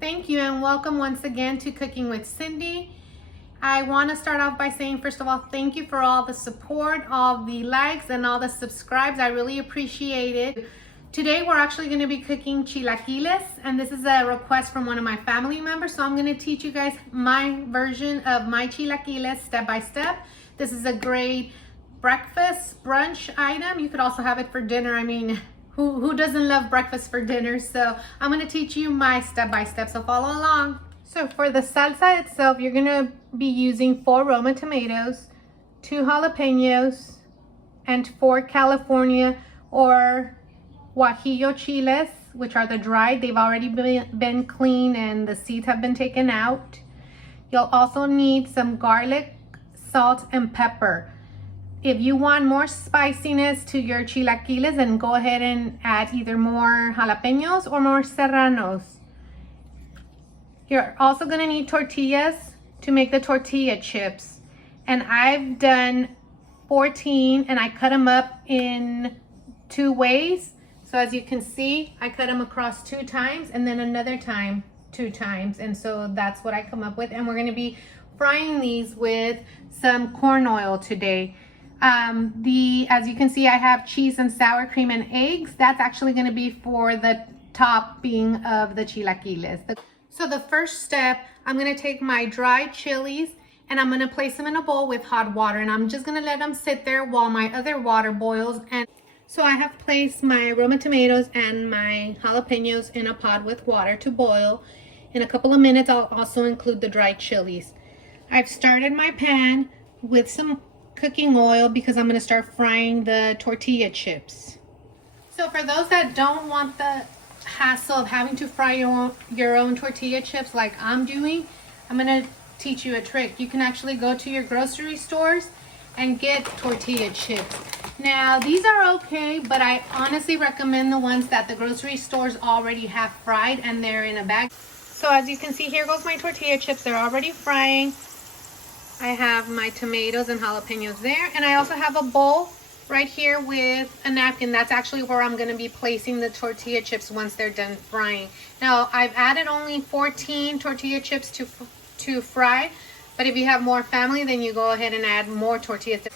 Thank you and welcome once again to Cooking with Cindy. I want to start off by saying, first of all, thank you for all the support, all the likes, and all the subscribes. I really appreciate it. Today we're actually going to be cooking chilaquiles, and this is a request from one of my family members. So I'm going to teach you guys my version of my chilaquiles step by step. This is a great breakfast, brunch item. You could also have it for dinner. I mean, who doesn't love breakfast for dinner? So I'm going to teach you my step by step, so follow along. So for the salsa itself, you're going to be using 4 Roma tomatoes, 2 jalapenos, and 4 California or guajillo chiles, which are the dried. They've already been cleaned and the seeds have been taken out. You'll also need some garlic, salt, and pepper. If you want more spiciness to your chilaquiles, then go ahead and add either more jalapenos or more serranos. You're also going to need tortillas to make the tortilla chips. And I've done 14 and I cut them up in 2 ways. So as you can see, I cut them across 2 times and then another time 2 times. And so that's what I come up with. And we're going to be frying these with some corn oil today. As you can see, I have cheese and sour cream and eggs. That's actually going to be for the topping of the chilaquiles. So the first step, I'm going to take my dried chilies and I'm going to place them in a bowl with hot water, and I'm just going to let them sit there while my other water boils. And so I have placed my Roma tomatoes and my jalapenos in a pot with water to boil. In a couple of minutes, I'll also include the dried chilies. I've started my pan with some cooking oil because I'm going to start frying the tortilla chips. So for those that don't want the hassle of having to fry your own tortilla chips like I'm doing, I'm going to teach you a trick. You can actually go to your grocery stores and get tortilla chips. Now these are okay, but I honestly recommend the ones that the grocery stores already have fried and they're in a bag. So as you can see, here goes my tortilla chips. They're already frying. I have my tomatoes and jalapenos there, and I also have a bowl right here with a napkin. That's actually where I'm going to be placing the tortilla chips once they're done frying. Now I've added only 14 tortilla chips to fry, but if you have more family, then you go ahead and add more tortillas.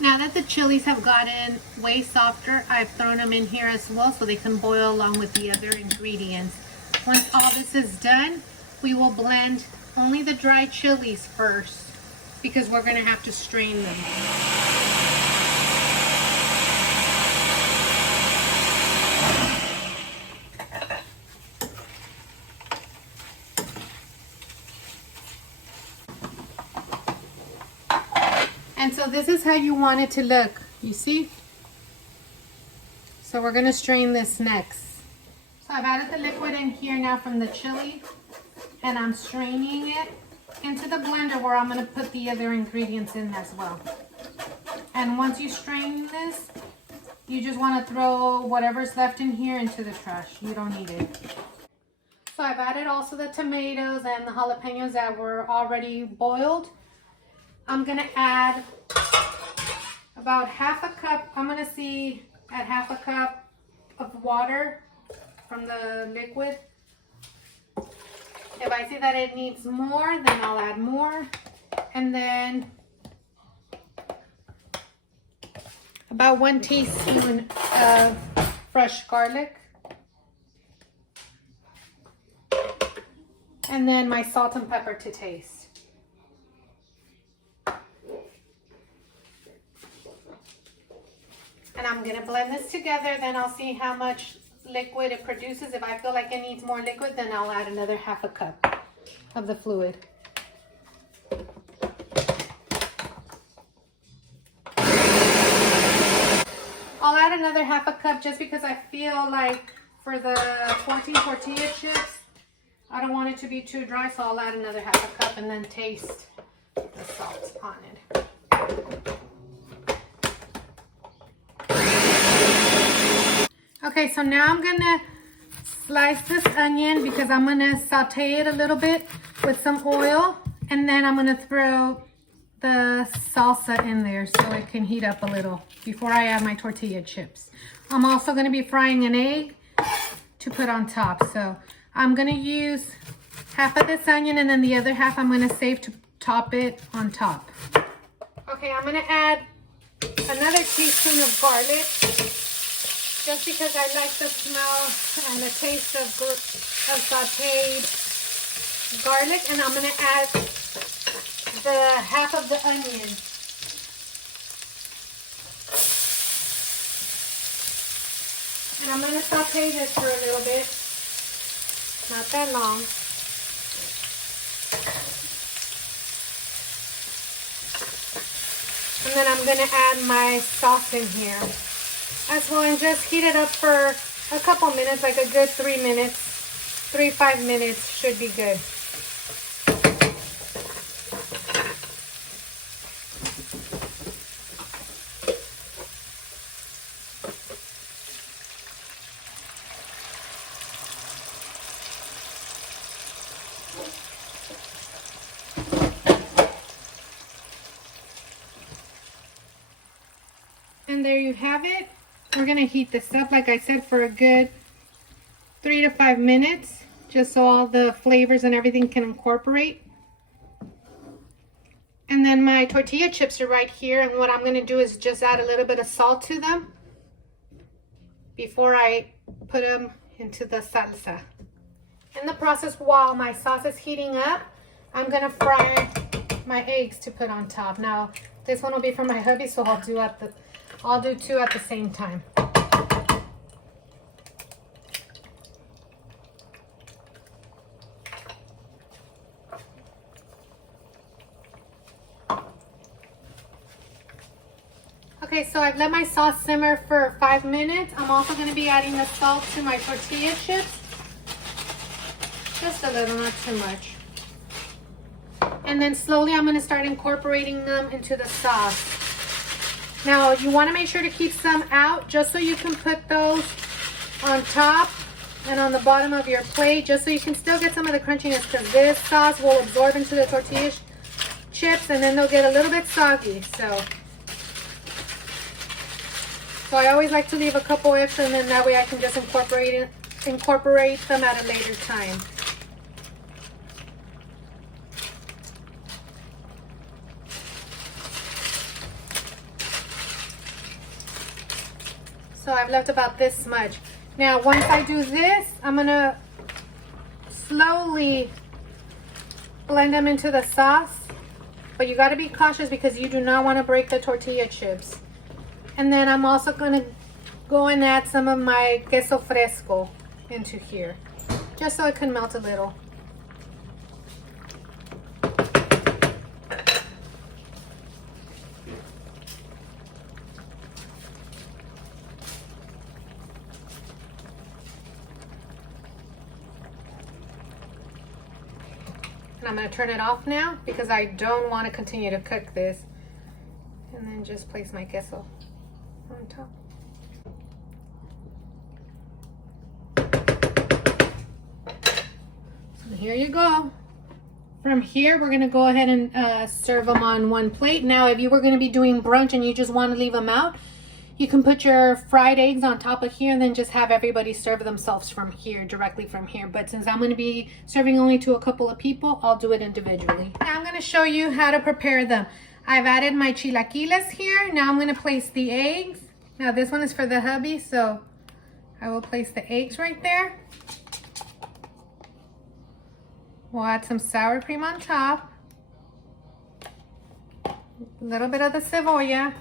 Now that the chilies have gotten way softer, I've thrown them in here as well so they can boil along with the other ingredients. Once all this is done, we will blend only the dried chilies first, because we're going to have to strain them. And so this is how you want it to look, you see? So we're going to strain this next. So I've added the liquid in here now from the chili, and I'm straining it into the blender where I'm going to put the other ingredients in as well. And once you strain this, you just want to throw whatever's left in here into the trash. You don't need it. So I've added also the tomatoes and the jalapenos that were already boiled. I'm going to add about half a cup. I'm going to see at half a cup of water from the liquid. If I see that it needs more, then I'll add more. And then about 1 teaspoon of fresh garlic. And then my salt and pepper to taste. And I'm going to blend this together, then I'll see how much liquid it produces. If I feel like it needs more liquid, then I'll add another half a cup of the fluid. I'll add another half a cup just because I feel like for the 14 tortilla chips, I don't want it to be too dry, so I'll add another half a cup and then taste the salt on it. Okay, so now I'm gonna slice this onion because I'm gonna saute it a little bit with some oil, and then I'm gonna throw the salsa in there so it can heat up a little before I add my tortilla chips. I'm also gonna be frying an egg to put on top. So I'm gonna use half of this onion, and then the other half I'm going to save to top it on top. Okay, I'm going to add another teaspoon of garlic, just because I like the smell and the taste of sauteed garlic. And I'm going to add the half of the onion. And I'm going to saute this for a little bit, not that long. And then I'm going to add my sauce in here as well, and just heat it up for a couple minutes, like a good 3 minutes. 3-5 minutes should be good. And there you have it. We're going to heat this up, like I said, for a good 3 to 5 minutes, just so all the flavors and everything can incorporate. And then my tortilla chips are right here, and what I'm going to do is just add a little bit of salt to them before I put them into the salsa. In the process, while my sauce is heating up, I'm going to fry my eggs to put on top. Now, this one will be for my hubby, so I'll do two at the same time. Okay, so I've let my sauce simmer for 5 minutes. I'm also going to be adding the salt to my tortilla chips. Just a little, not too much. And then slowly I'm going to start incorporating them into the sauce. Now, you want to make sure to keep some out, just so you can put those on top and on the bottom of your plate, just so you can still get some of the crunchiness, because this sauce will absorb into the tortilla chips and then they'll get a little bit soggy. So I always like to leave a couple extra, and then that way I can just incorporate them at a later time. So I've left about this much. Now, once I do this, I'm gonna slowly blend them into the sauce, but you gotta be cautious because you do not want to break the tortilla chips. And then I'm also gonna go and add some of my queso fresco into here, just so it can melt a little. And I'm going to turn it off now because I don't want to continue to cook this. And then just place my queso on top. So here you go. From here, we're going to go ahead and serve them on one plate. Now, if you were going to be doing brunch and you just want to leave them out, you can put your fried eggs on top of here and then just have everybody serve themselves from here, directly from here. But since I'm going to be serving only to a couple of people, I'll do it individually. Now I'm going to show you how to prepare them. I've added my chilaquiles here. Now I'm going to place the eggs. Now this one is for the hubby, so I will place the eggs right there. We'll add some sour cream on top. A little bit of the cebolla.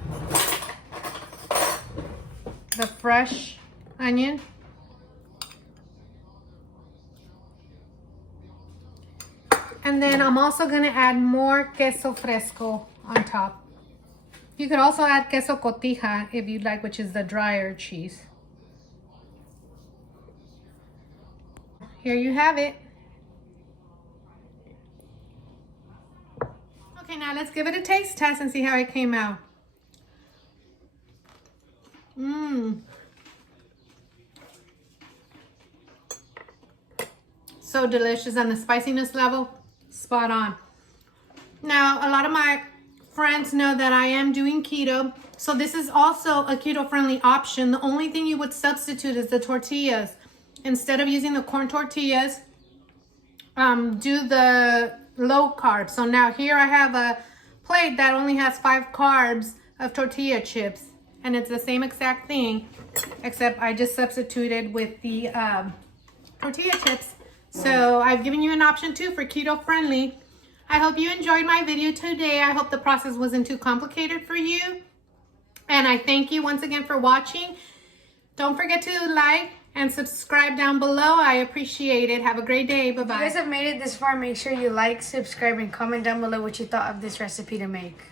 The fresh onion. And then I'm also going to add more queso fresco on top. You could also add queso cotija if you'd like, which is the drier cheese. Here you have it. Okay, now let's give it a taste test and see how it came out. So delicious, and the spiciness level, spot on. Now, a lot of my friends know that I am doing keto, so this is also a keto-friendly option. The only thing you would substitute is the tortillas. Instead of using the corn tortillas, do the low carb. So now here I have a plate that only has 5 carbs of tortilla chips, and it's the same exact thing, except I just substituted with the tortilla chips. So I've given you an option too for keto friendly. I hope you enjoyed my video today. I hope the process wasn't too complicated for you. And I thank you once again for watching. Don't forget to like and subscribe down below. I appreciate it. Have a great day. Bye-bye. If you guys have made it this far, make sure you like, subscribe, and comment down below what you thought of this recipe to make.